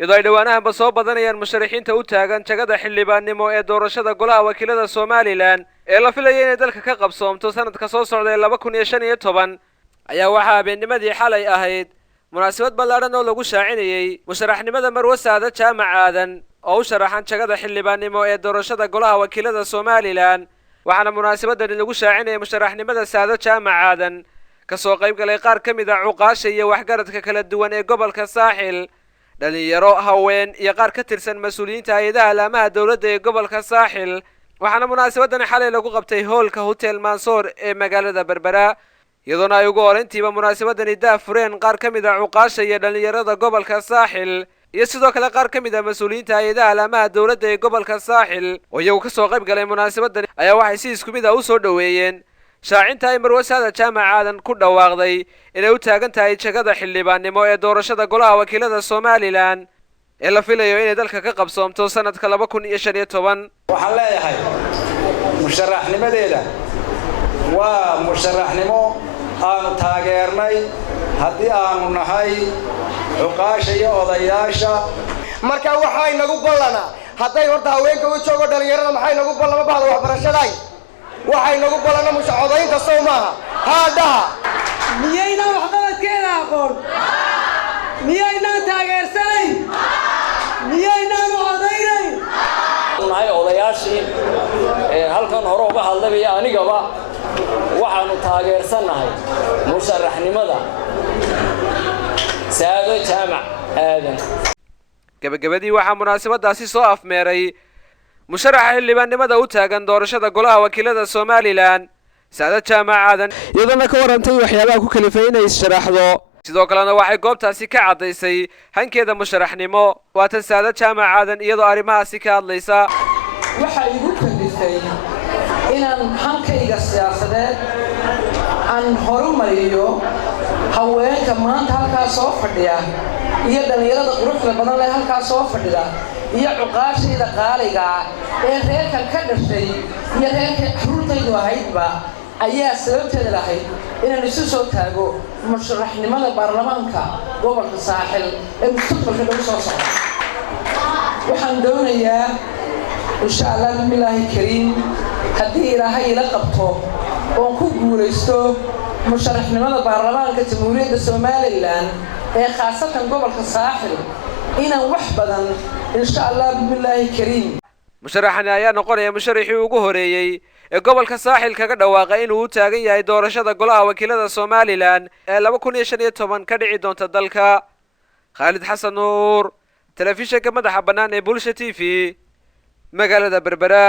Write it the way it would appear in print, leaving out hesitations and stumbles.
iyadoo ay dhawaanahanba soo badanayaan musharaxiinta u taagan jagada xildhibaannimo ee doorashada golaha wakiilada Somaliland ee la filayo inay dalka ka qabsoomto sanadka soo socda ee 2015 ayaa waxaa habeennimadii xalay ahayd munaasabad ballaaran oo lagu shaacinayay musharaxnimada Marwo Saada Jaamac Aadan oo u sharaxan jagada xildhibaannimo ee doorashada golaha wakiilada Somaliland waxaana munaasabadan lagu shaacinayay musharaxnimada Saada Jaamac Aadan ka soo qayb galay qaar ka mid ah cuqaasha iyo waxgaradka kala duwan ee gobolka Saaxil dhalinyaro haween iyo qaar ka tirsan mas'uuliyiinta hay'adaha laamaha dawladda ee gobolka Saaxil waxaana munaasabadan xalay lagu qabtay hoolka Hotel Mansour ee magaalada Berbera iyadoo ay ugu horeyntiiba munaasabadani daafureen qaar ka mid ah cuqaasha iyo dhalinyarada gobolka Saaxil iyo sidoo kale qaar ka mid ah mas'uuliyiinta hay'adaha laamaha dawladda ee gobolka Saaxil oo iyagu ka soo qayb galay munaasabadan ayaa waxay si isku mid ah u soo dhaweeyeen shaacinta ay Marwo Saada Jaamac Aadan ku dhawaaqday inay u taagan tahay jagada xildhibaannimo ee doorashada golaha wakiilada Somaliland ee la filayo inay dalka ka qabsoomto sanadka 2015 waxaan leeyahay musharaxnimadeeda waa musharaxnimo aanu taageernay haddii aanu nahay cuqaasha iyo odayaasha marka waxay nagu ballanaa hadday horta haweenka u joogo dhalinyarada maxay nagu ballama bahda waxbarashaday waxay nagu ballana musharaxodaynta soo maaha haadhaha miyayna waxqabadkeeda aqoon miyayna taageersanayn miyayna odaynayn nahay odayaashii halkan hore uga hadlay anigaba waxaanu taageersanahay musharaxnimada Saada Jaamac Aadan gabagabadii waxaa munaasabadaasi soo afmeeray musharaxa xildhibaannimada u taagan doorashada golaha wakiilada Somaliland Saada Jaamac Aadan iyadoo ka warantay waxyaabaha ku kalifay inay sharaxdo sidoo kalena waxay goobtaasi ka cadaysay hankeeda musharaxnimo waatan Saada Jaamac Aadan iyadoo arrimahaasi ka hadlaysa waxa igu kalifay inaan hankayga siyaasadeed aan horumariyo haweenka maanta halkaas soo fadhiya iyo dhalinyarada quruxda badan leh halkaas soo fadhida iyo cuqaashayda qaaliga ee reerkan ka dhashay iyo reerka xurtaydu ahaydba ayaa sababteeda lahayd inaan isu soo taago musharaxnimada baarlamaanka gobolka Saaxil ee mustaqbalka dhow soo socda waxaan doonayaa insha Allah billahi kariim haddii ilaahay ila qabto oo ku guuleysto musharaxnimada baarlamaanka jamhuuriyadda Somaliland ee khaasatan gobolka Saaxil inaan wax badan insha Allah billahi kariim musharaxan ayaa noqonaya musharixii ugu horeeyay ee gobolka Saaxil kaga dhawaaqay inuu u taagan yahay doorashada golaha wakiilada Somaliland ee 2015 ka dhici doonta dalka Khalid Xasan Nuur telefishinka madaxa bannaan ee Bulsha TV magaalada Berbera.